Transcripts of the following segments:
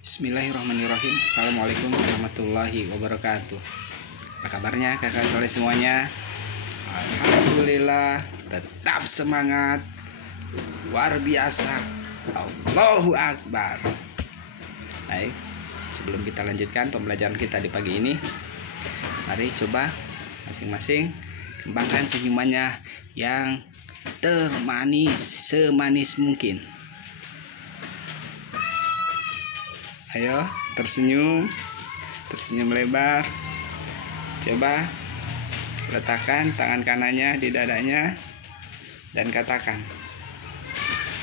Bismillahirrahmanirrahim. Assalamualaikum warahmatullahi wabarakatuh. Apa kabarnya kakak soleh semuanya? Alhamdulillah, tetap semangat, luar biasa. Allahu Akbar. Baik, sebelum kita lanjutkan pembelajaran kita di pagi ini, mari coba masing-masing kembangkan senyumannya yang termanis, semanis mungkin. Ayo, tersenyum lebar. Coba letakkan tangan kanannya di dadanya dan katakan,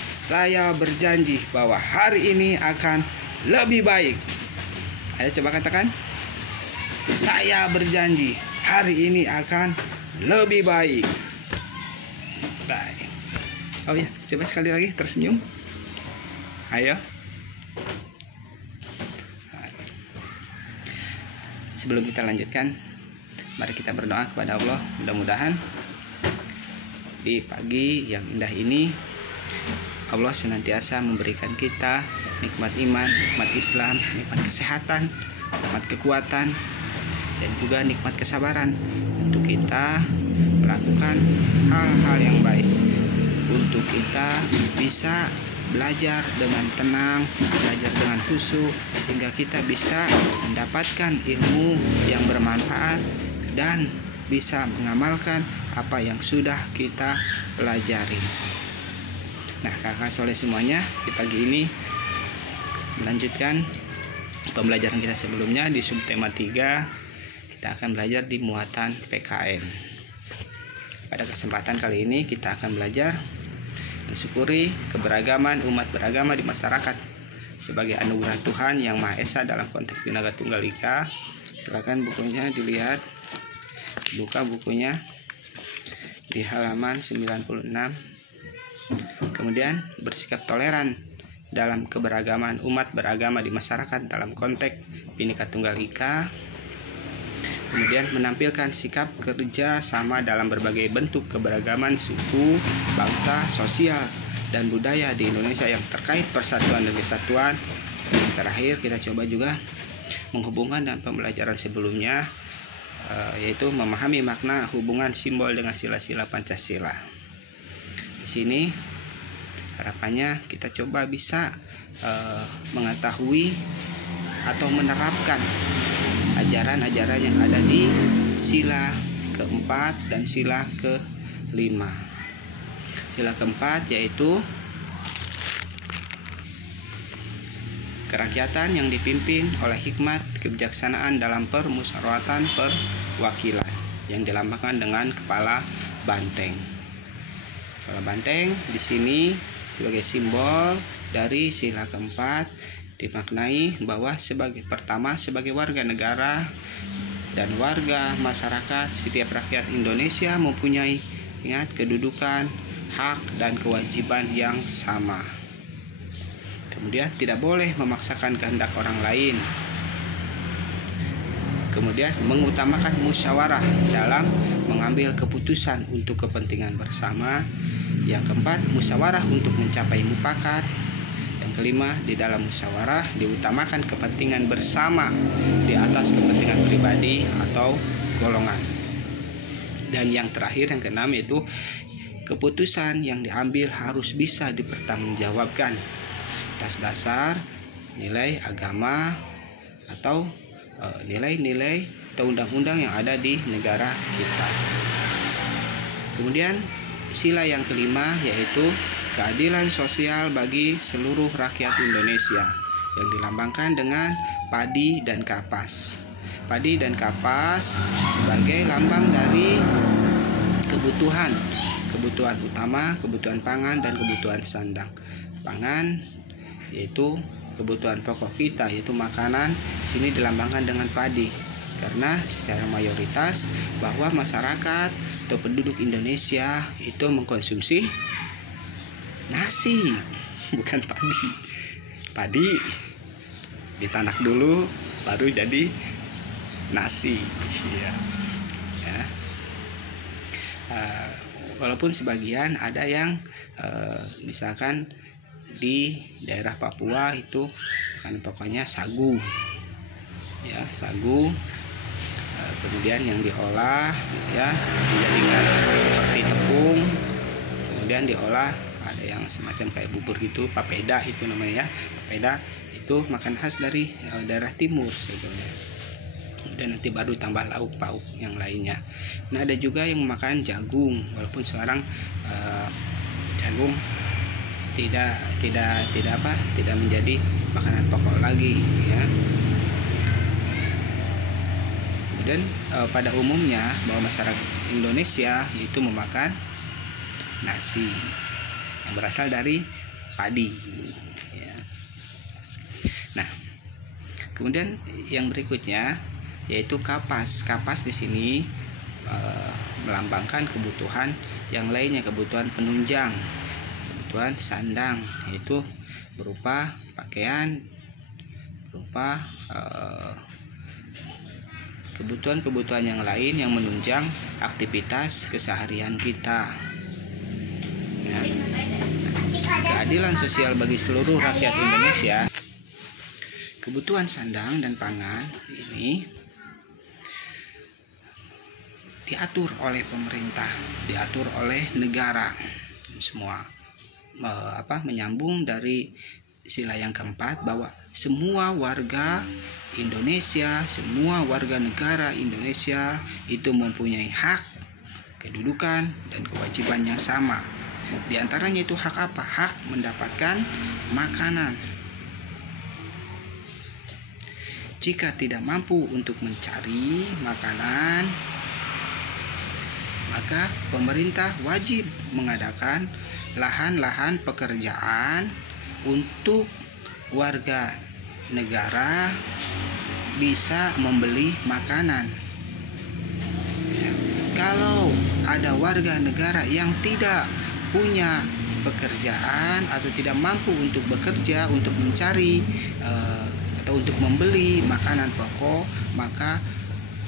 saya berjanji bahwa hari ini akan lebih baik. Ayo coba katakan, saya berjanji hari ini akan lebih baik. Baik. Oh ya, coba sekali lagi tersenyum. Ayo. Sebelum kita lanjutkan, mari kita berdoa kepada Allah. Mudah-mudahan di pagi yang indah ini Allah senantiasa memberikan kita nikmat iman, nikmat Islam, nikmat kesehatan, nikmat kekuatan, dan juga nikmat kesabaran untuk kita melakukan hal-hal yang baik, untuk kita bisa belajar dengan tenang, belajar dengan khusyuk, sehingga kita bisa mendapatkan ilmu yang bermanfaat dan bisa mengamalkan apa yang sudah kita pelajari. Nah, kakak soleh semuanya, di pagi ini melanjutkan pembelajaran kita sebelumnya di subtema 3. Kita akan belajar di muatan PKN. Pada kesempatan kali ini kita akan belajar mensyukuri keberagaman umat beragama di masyarakat sebagai anugerah Tuhan yang Maha Esa dalam konteks Bhinneka Tunggal Ika. Silakan bukunya dilihat, buka bukunya di halaman 96. Kemudian bersikap toleran dalam keberagaman umat beragama di masyarakat dalam konteks Bhinneka Tunggal Ika. Kemudian menampilkan sikap kerja sama dalam berbagai bentuk keberagaman suku, bangsa, sosial, dan budaya di Indonesia yang terkait persatuan dan kesatuan. Dan terakhir kita coba juga menghubungkan dengan pembelajaran sebelumnya, yaitu memahami makna hubungan simbol dengan sila-sila Pancasila. Di sini harapannya kita coba bisa mengetahui atau menerapkan ajaran-ajaran yang ada di sila keempat dan sila kelima. Sila keempat yaitu kerakyatan yang dipimpin oleh hikmat kebijaksanaan dalam permusyawaratan perwakilan yang dilambangkan dengan kepala banteng. Kepala banteng di sini sebagai simbol dari sila keempat, dimaknai bahwa sebagai warga negara dan warga masyarakat, setiap rakyat Indonesia mempunyai kedudukan, hak, dan kewajiban yang sama. Kemudian tidak boleh memaksakan kehendak orang lain. Kemudian mengutamakan musyawarah dalam mengambil keputusan untuk kepentingan bersama. Yang keempat, musyawarah untuk mencapai mufakat. Kelima, di dalam musyawarah diutamakan kepentingan bersama di atas kepentingan pribadi atau golongan. Dan yang terakhir, yang keenam, yaitu keputusan yang diambil harus bisa dipertanggungjawabkan atas dasar nilai agama atau nilai-nilai atau undang-undang yang ada di negara kita. Kemudian sila yang kelima yaitu keadilan sosial bagi seluruh rakyat Indonesia yang dilambangkan dengan padi dan kapas. Padi dan kapas sebagai lambang dari kebutuhan utama, kebutuhan pangan dan kebutuhan sandang. Pangan yaitu kebutuhan pokok kita, yaitu makanan. Di sini dilambangkan dengan padi karena secara mayoritas bahwa masyarakat atau penduduk Indonesia itu mengkonsumsi nasi, bukan padi. Padi ditanak dulu baru jadi nasi, ya. Walaupun sebagian ada yang misalkan di daerah Papua itu kan pokoknya sagu ya, sagu. Kemudian yang diolah ya, dijadikan seperti tepung, kemudian diolah ada yang semacam kayak bubur gitu, papeda itu namanya ya, papeda itu makan khas dari daerah timur sebetulnya. Kemudian nanti baru tambah lauk pauk yang lainnya. Nah, ada juga yang makan jagung, walaupun sekarang jagung tidak menjadi makanan pokok lagi ya. Dan pada umumnya bahwa masyarakat Indonesia itu memakan nasi yang berasal dari padi ya. Nah, kemudian yang berikutnya yaitu kapas. Kapas di sini melambangkan kebutuhan yang lainnya, kebutuhan penunjang, kebutuhan sandang, yaitu berupa pakaian, berupa kebutuhan-kebutuhan yang lain yang menunjang aktivitas keseharian kita. Ya. Keadilan sosial bagi seluruh rakyat Indonesia. Kebutuhan sandang dan pangan ini diatur oleh pemerintah, diatur oleh negara, dan semua menyambung dari sila yang keempat bahwa semua warga Indonesia, semua warga negara Indonesia itu mempunyai hak, kedudukan, dan kewajiban yang sama. Di antaranya itu hak apa? Hak mendapatkan makanan. Jika tidak mampu untuk mencari makanan, maka pemerintah wajib mengadakan lahan-lahan pekerjaan untuk warga negara bisa membeli makanan. Kalau ada warga negara yang tidak punya pekerjaan atau tidak mampu untuk bekerja, untuk mencari atau untuk membeli makanan pokok, maka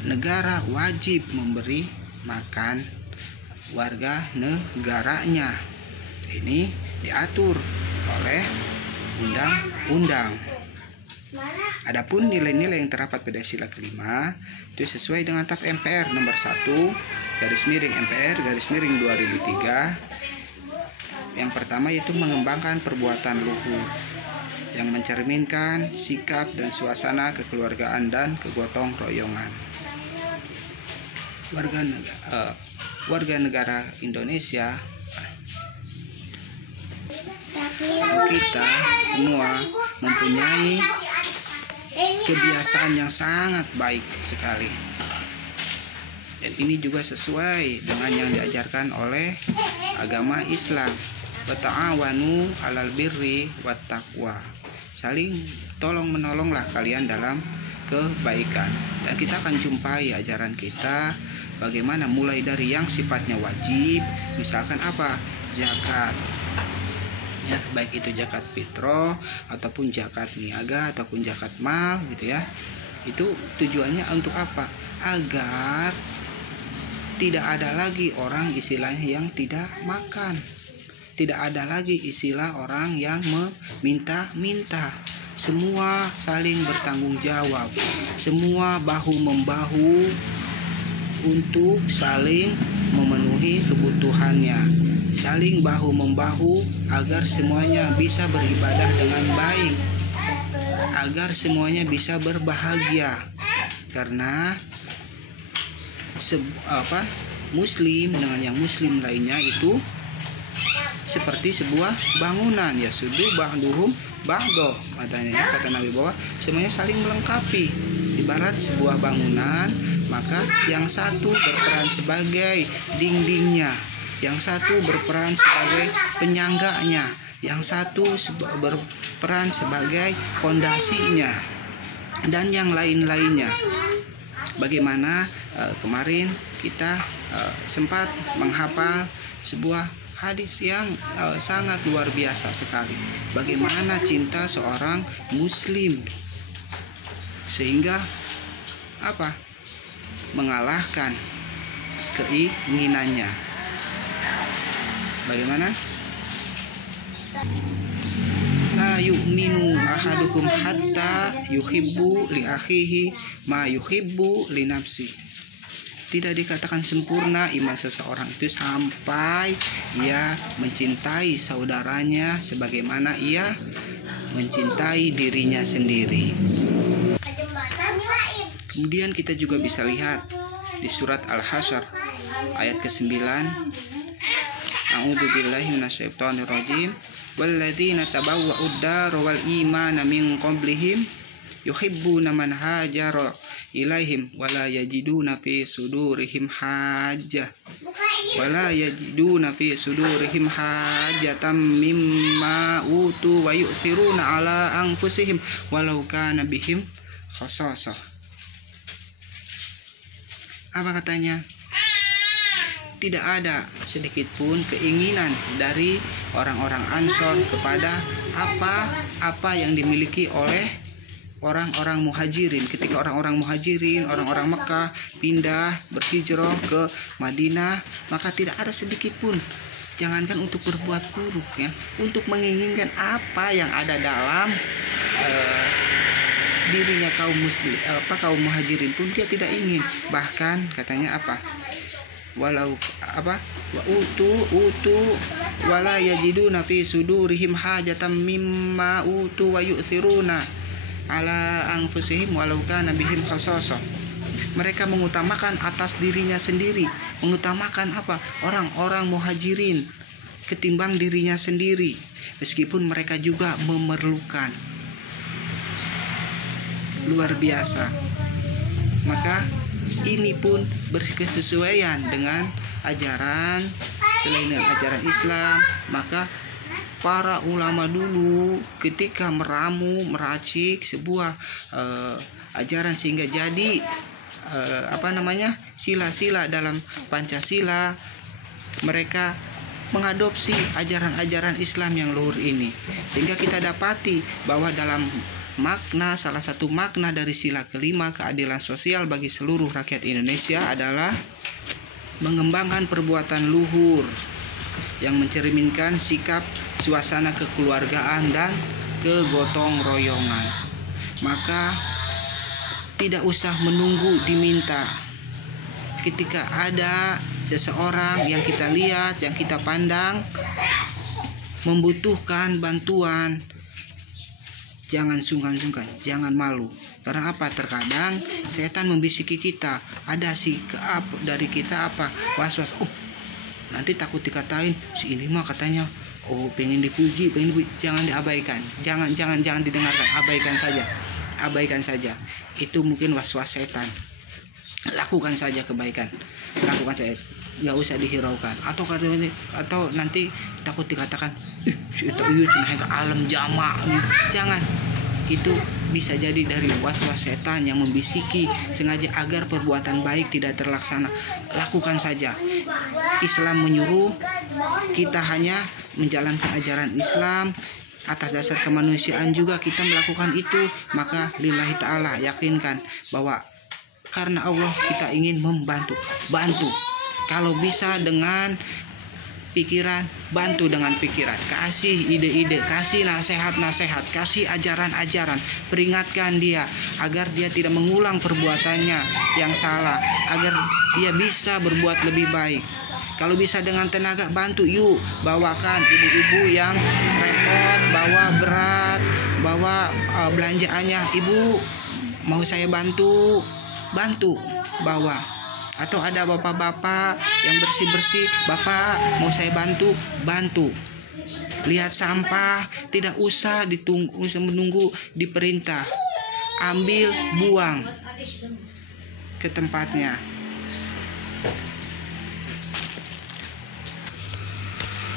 negara wajib memberi makan warga negaranya. Ini diatur oleh undang-undang. Adapun nilai-nilai yang terdapat pada sila kelima itu sesuai dengan TAP MPR nomor 1/MPR/2003. Yang pertama yaitu mengembangkan perbuatan luhur yang mencerminkan sikap dan suasana kekeluargaan dan kegotong royongan. Warga negara Indonesia, kita semua mempunyai kebiasaan yang sangat baik sekali, dan ini juga sesuai dengan yang diajarkan oleh agama Islam. Wata'awanu 'alal birri wat taqwa. Saling tolong menolonglah kalian dalam kebaikan. Dan kita akan jumpai ajaran kita bagaimana mulai dari yang sifatnya wajib, misalkan apa? Zakat. Ya, baik itu zakat fitrah ataupun zakat niaga ataupun zakat mal gitu ya. Itu tujuannya untuk apa? Agar tidak ada lagi orang istilahnya yang tidak makan. Tidak ada lagi istilah orang yang meminta-minta. Semua saling bertanggung jawab. Semua bahu-membahu untuk saling memenuhi kebutuhannya. Saling bahu-membahu agar semuanya bisa beribadah dengan baik. Agar semuanya bisa berbahagia. Karena muslim dengan yang muslim lainnya itu seperti sebuah bangunan, ya sudu ba'duhum ba'do, katanya kata Nabi bahwa semuanya saling melengkapi. Ibarat sebuah bangunan, maka yang satu berperan sebagai dindingnya, yang satu berperan sebagai penyangganya, yang satu berperan sebagai pondasinya, dan yang lain-lainnya. Bagaimana kemarin kita sempat menghafal sebuah hadis yang sangat luar biasa sekali. Bagaimana cinta seorang muslim sehingga mengalahkan keinginannya. Bagaimana? la yu'minu ahadukum hatta yuhibbu li akhihi ma yuhibbu li nafsi. Tidak dikatakan sempurna iman seseorang itu sampai ia mencintai saudaranya sebagaimana ia mencintai dirinya sendiri. Kemudian kita juga bisa lihat di surat Al-Hasyr ayat ke-9. A'udzubillahi minasyaitonirrajim. Walladzina tabawwa'ud dar wal imana min qablihim yuhibbuna man hajara ilaihim wala yajiduna fi sudurihim hajjah hajatan mimma utu wa yu'thiruna ala anfusihim walau kana bihim khasasah. Apa katanya? Tidak ada sedikit pun keinginan dari orang-orang Ansor kepada apa yang dimiliki oleh orang-orang muhajirin. Ketika orang-orang muhajirin, orang-orang Mekah pindah berhijrah ke Madinah, maka tidak ada sedikit pun, jangankan untuk berbuat buruk ya, untuk menginginkan apa yang ada dalam dirinya kaum muhajirin pun dia tidak ingin. Bahkan katanya apa? Walau apa? Wa utu wala yajiduna fi sudurihim hajatan mimma utu wa yu'thiruna ala anfusihim walau kana bihim khasasah. Mereka mengutamakan atas dirinya sendiri, mengutamakan apa? Orang-orang muhajirin ketimbang dirinya sendiri, meskipun mereka juga memerlukan. Luar biasa. Maka ini pun berkesesuaian dengan ajaran, selain dengan ajaran Islam. Maka para ulama dulu ketika meracik sebuah ajaran sehingga jadi sila-sila dalam Pancasila, mereka mengadopsi ajaran-ajaran Islam yang luhur ini, sehingga kita dapati bahwa dalam salah satu makna dari sila kelima, keadilan sosial bagi seluruh rakyat Indonesia, adalah mengembangkan perbuatan luhur yang mencerminkan sikap suasana kekeluargaan dan kegotong royongan. Maka tidak usah menunggu diminta. Ketika ada seseorang yang kita lihat, yang kita pandang membutuhkan bantuan, jangan sungkan-sungkan, jangan malu. Karena apa? Terkadang setan membisiki kita, ada dari kita was-was. Nanti takut dikatain si ini mah katanya pengen dipuji. Jangan diabaikan, jangan didengarkan, abaikan saja. Itu mungkin was-was setan. Lakukan saja kebaikan, lakukan saja, nggak usah dihiraukan. Atau nanti takut dikatakan itu ke alam jama. Jangan. Itu bisa jadi dari was-was setan yang membisiki sengaja agar perbuatan baik tidak terlaksana. Lakukan saja. Islam menyuruh kita hanya menjalankan ajaran Islam atas dasar kemanusiaan, juga kita melakukan itu. Maka lillahi ta'ala, yakinkan bahwa karena Allah kita ingin bantu. Kalau bisa dengan pikiran, bantu dengan pikiran. Kasih ide-ide, kasih nasihat-nasihat, kasih ajaran-ajaran. Peringatkan dia agar dia tidak mengulang perbuatannya yang salah, agar dia bisa berbuat lebih baik. Kalau bisa dengan tenaga, bantu yuk. Bawakan ibu-ibu yang repot, bawa berat, bawa belanjaannya. Ibu, mau saya bantu bawa. Atau ada bapak-bapak yang bersih-bersih, bapak mau saya bantu. Lihat sampah, tidak usah menunggu diperintah, ambil, buang ke tempatnya.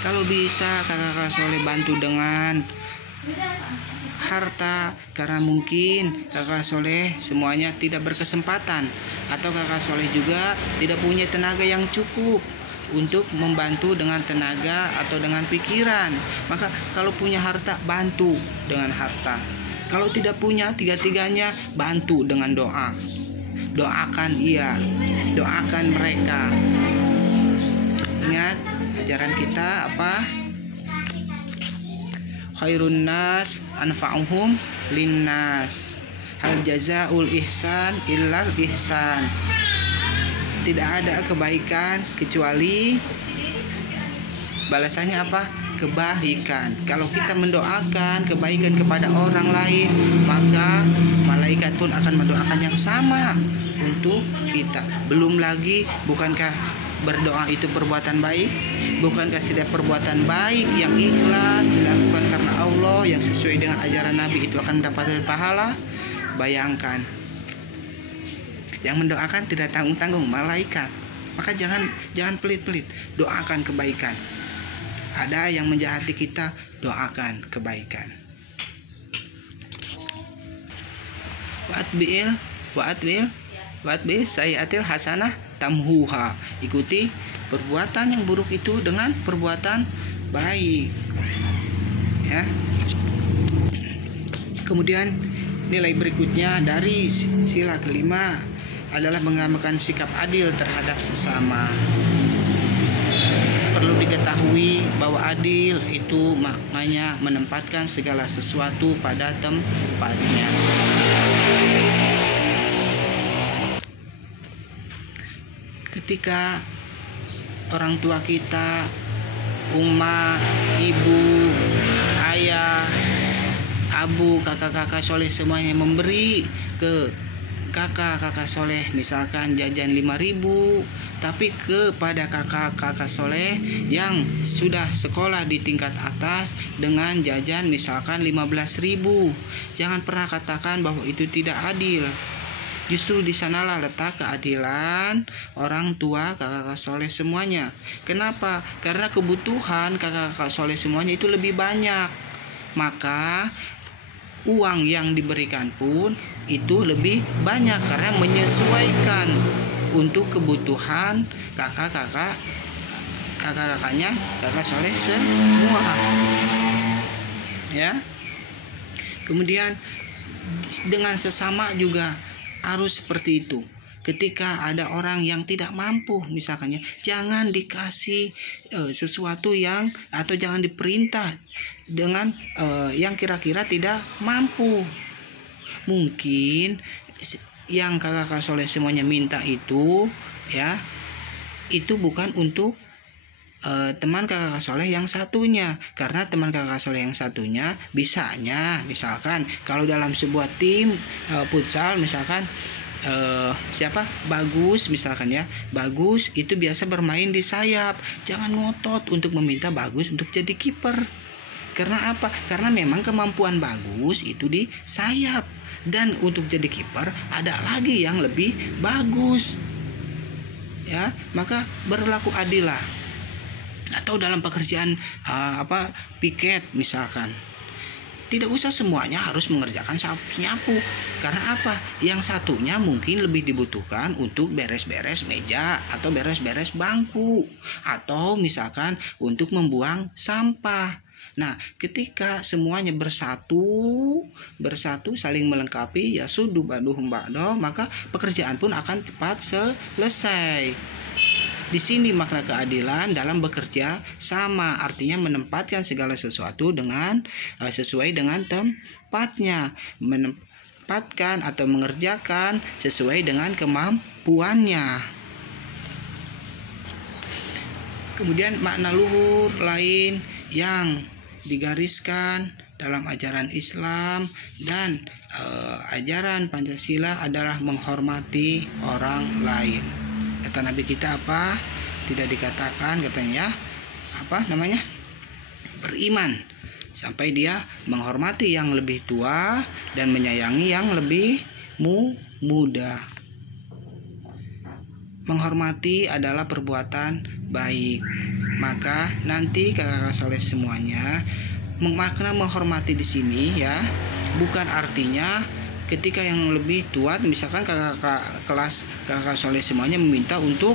Kalau bisa kakak soleh bantu dengan harta, karena mungkin kakak soleh semuanya tidak berkesempatan, atau kakak soleh juga tidak punya tenaga yang cukup untuk membantu dengan tenaga atau dengan pikiran. Maka kalau punya harta, bantu dengan harta. Kalau tidak punya tiga-tiganya, bantu dengan doa. Doakan doakan mereka. Ingat ajaran kita apa? khairun nas anfa'uhum linnas. Hal jazaul ihsan illal ihsan. Tidak ada kebaikan kecuali balasannya apa? Kebaikan. Kalau kita mendoakan kebaikan kepada orang lain, maka malaikat pun akan mendoakan yang sama untuk kita. Belum lagi, bukankah berdoa itu perbuatan baik? Bukankah setiap perbuatan baik yang ikhlas dilakukan karena Allah, yang sesuai dengan ajaran Nabi, itu akan mendapatkan pahala? Bayangkan, yang mendoakan tidak tanggung-tanggung, malaikat. Maka jangan pelit-pelit, doakan kebaikan. Ada yang menjahati kita, doakan kebaikan. Wa'atbil sayyatil hasanah tamhuha. Ikuti perbuatan yang buruk itu dengan perbuatan baik. Ya. Kemudian nilai berikutnya dari sila kelima adalah mengamalkan sikap adil terhadap sesama. Perlu diketahui bahwa adil itu maknanya menempatkan segala sesuatu pada tempatnya. Ketika orang tua kita, umma, ibu, ayah, abu, kakak-kakak soleh semuanya memberi ke kakak-kakak soleh misalkan jajan 5.000, tapi kepada kakak-kakak soleh yang sudah sekolah di tingkat atas dengan jajan misalkan 15.000, jangan pernah katakan bahwa itu tidak adil. Justru di sanalah letak keadilan orang tua kakak-kakak soleh semuanya. Kenapa? Karena kebutuhan kakak-kakak soleh semuanya itu lebih banyak, maka uang yang diberikan pun itu lebih banyak karena menyesuaikan untuk kebutuhan kakak-kakaknya kakak soleh semua. Ya. Kemudian dengan sesama juga harus seperti itu. Ketika ada orang yang tidak mampu misalkannya, jangan dikasih sesuatu yang, atau jangan diperintah dengan yang kira-kira tidak mampu. Mungkin yang kakak soleh semuanya minta itu, ya, itu bukan untuk teman kakak soleh yang satunya, karena teman kakak soleh yang satunya bisanya misalkan kalau dalam sebuah tim futsal misalkan siapa Bagus misalkan, ya, Bagus itu biasa bermain di sayap. Jangan ngotot untuk meminta Bagus untuk jadi kiper. Karena apa? Karena memang kemampuan Bagus itu di sayap, dan untuk jadi kiper ada lagi yang lebih bagus. Ya, maka berlaku adil lah. Atau dalam pekerjaan piket misalkan, tidak usah semuanya harus mengerjakan nyapu. Karena apa? Yang satunya mungkin lebih dibutuhkan untuk beres-beres meja atau beres-beres bangku, atau misalkan untuk membuang sampah. Nah, ketika semuanya bersatu saling melengkapi, ya sudu baduhum ba'do, maka pekerjaan pun akan cepat selesai. Di sini makna keadilan dalam bekerja sama, artinya menempatkan segala sesuatu dengan sesuai dengan tempatnya, menempatkan atau mengerjakan sesuai dengan kemampuannya. Kemudian makna luhur lain yang digariskan dalam ajaran Islam dan ajaran Pancasila adalah menghormati orang lain. Kata Nabi kita apa? Tidak dikatakan katanya beriman sampai dia menghormati yang lebih tua dan menyayangi yang lebih muda. Menghormati adalah perbuatan baik. Maka nanti kakak soleh semuanya, makna menghormati di sini, ya, bukan artinya ketika yang lebih tua misalkan kakak soleh semuanya meminta untuk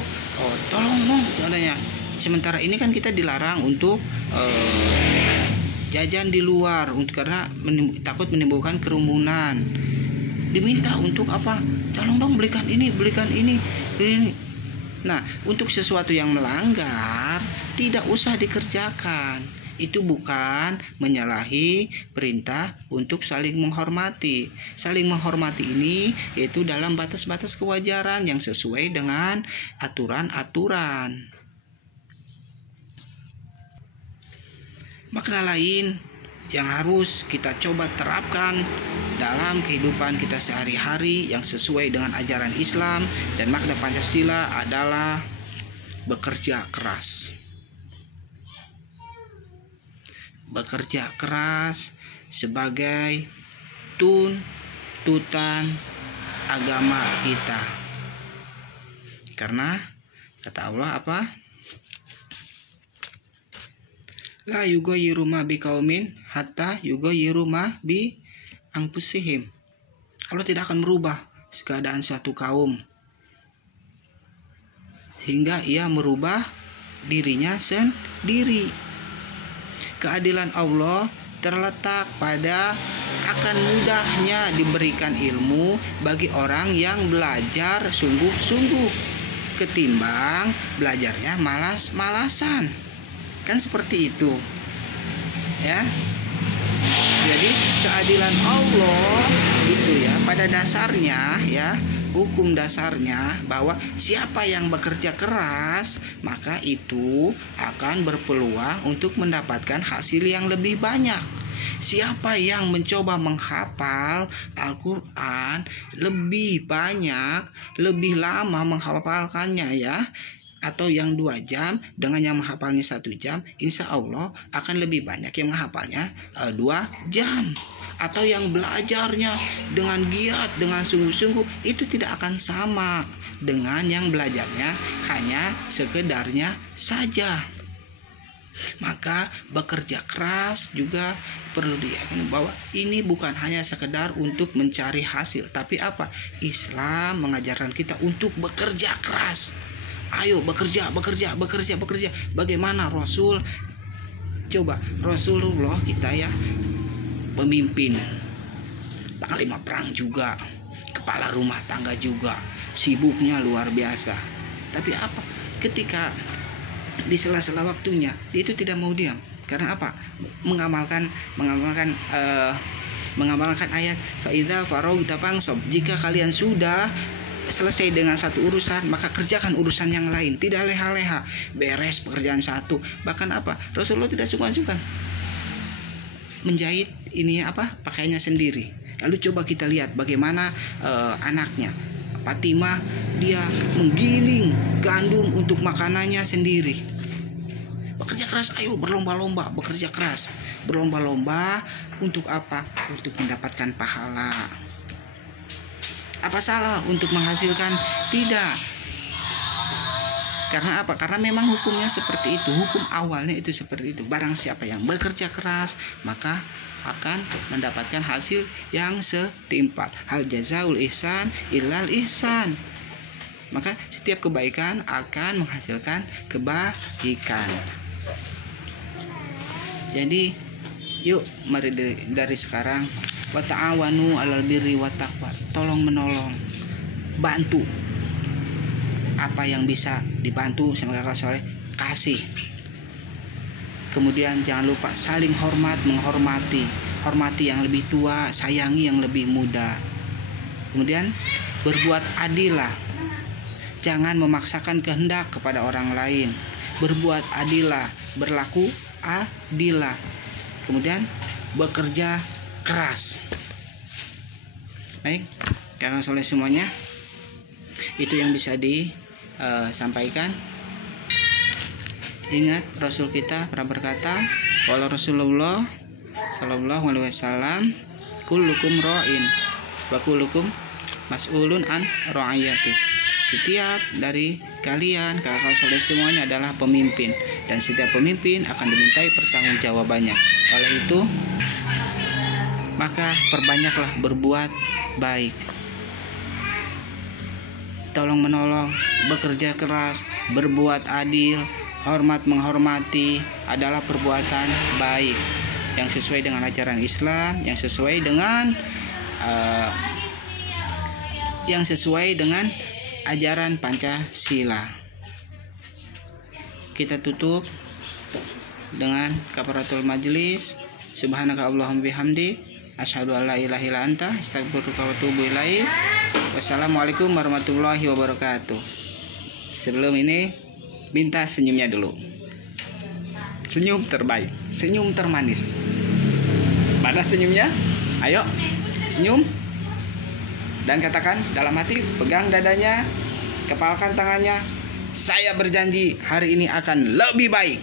tolong dong adanya. Sementara ini kan kita dilarang untuk jajan di luar karena takut menimbulkan kerumunan. Diminta untuk apa? Tolong dong belikan ini. Nah, untuk sesuatu yang melanggar tidak usah dikerjakan. itu bukan menyalahi perintah untuk saling menghormati. Saling menghormati ini yaitu dalam batas-batas kewajaran yang sesuai dengan aturan-aturan. Makna lain yang harus kita coba terapkan dalam kehidupan kita sehari-hari yang sesuai dengan ajaran Islam dan makna Pancasila adalah bekerja keras. Bekerja keras sebagai tuntutan agama kita. Karena kata Allah apa? La yughayyiru ma biqaumin hatta yughayyiru ma bi anfusihim. Allah tidak akan merubah keadaan suatu kaum sehingga ia merubah dirinya sendiri. Keadilan Allah terletak pada akan mudahnya diberikan ilmu bagi orang yang belajar sungguh-sungguh ketimbang belajarnya malas-malasan. Kan seperti itu. Ya. Jadi keadilan Allah itu ya pada dasarnya ya, hukum dasarnya bahwa siapa yang bekerja keras maka itu akan berpeluang untuk mendapatkan hasil yang lebih banyak. Siapa yang mencoba menghafal Al-Quran lebih banyak, lebih lama menghafalkannya ya, atau yang 2 jam dengan yang menghafalnya 1 jam, insya Allah akan lebih banyak yang menghafalnya 2 jam. Atau yang belajarnya dengan giat, dengan sungguh-sungguh, itu tidak akan sama dengan yang belajarnya hanya sekedarnya saja. Maka bekerja keras juga perlu diyakini bahwa ini bukan hanya sekedar untuk mencari hasil, tapi apa? Islam mengajarkan kita untuk bekerja keras. Ayo bekerja. Bagaimana Rasul? Coba Rasulullah kita ya, pemimpin, panglima perang juga, kepala rumah tangga juga, sibuknya luar biasa. Tapi apa? Ketika di sela-sela waktunya dia itu tidak mau diam. Karena apa? Mengamalkan ayat fa idza faraghta fansab. Jika kalian sudah selesai dengan satu urusan, maka kerjakan urusan yang lain. Tidak leha-leha, beres pekerjaan satu. Bahkan apa? Rasulullah tidak sungkan-sungkan menjahit ini apa? Pakaiannya sendiri. Lalu coba kita lihat bagaimana anaknya Fatimah, dia menggiling gandum untuk makanannya sendiri. Bekerja keras, ayo berlomba-lomba, bekerja keras. Berlomba-lomba untuk apa? Untuk mendapatkan pahala. Apa salah untuk menghasilkan? Tidak. Karena apa? Karena memang hukumnya seperti itu. Hukum awalnya itu seperti itu. Barang siapa yang bekerja keras, maka akan mendapatkan hasil yang setimpal. Hal jazaul ihsan illal ihsan. Maka setiap kebaikan akan menghasilkan kebaikan. Jadi yuk mari dari sekarang wa ta'awanu 'alal birri wat taqwa. Tolong menolong, bantu apa yang bisa dibantu sama kakak soleh, kasih. Kemudian jangan lupa saling menghormati. Hormati yang lebih tua, sayangi yang lebih muda. Kemudian berbuat adillah. Jangan memaksakan kehendak kepada orang lain. Berbuat adillah, berlaku adillah. Kemudian bekerja keras. Baik, kakak soleh semuanya, itu yang bisa disampaikan. Ingat, Rasul kita pernah berkata, qala Rasulullah sallallahu alaihi wasallam, kullukum ra'in wa kullukum mas'ulun an ra'iyati. Setiap dari kalian, kakak soleh semuanya, adalah pemimpin, dan setiap pemimpin akan dimintai pertanggungjawabannya. Oleh itu, maka perbanyaklah berbuat baik, tolong menolong, bekerja keras, berbuat adil, menghormati adalah perbuatan baik yang sesuai dengan ajaran Islam, yang sesuai dengan ajaran Pancasila. Kita tutup dengan kafaratul majlis. Subhanaka Allahumma bihamdi, asyhadu an la ilaha illa anta, astaghfiruka wa atubu ilaik. Wassalamualaikum warahmatullahi wabarakatuh. Sebelum ini minta senyumnya dulu. Senyum terbaik, senyum termanis. Mana senyumnya? Ayo, senyum. Dan katakan dalam hati, pegang dadanya, kepalkan tangannya. Saya berjanji hari ini akan lebih baik.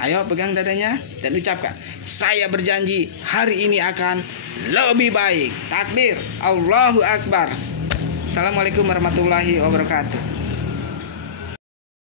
Ayo pegang dadanya dan ucapkan, saya berjanji hari ini akan lebih baik. Takbir, Allahu Akbar. Assalamualaikum warahmatullahi wabarakatuh.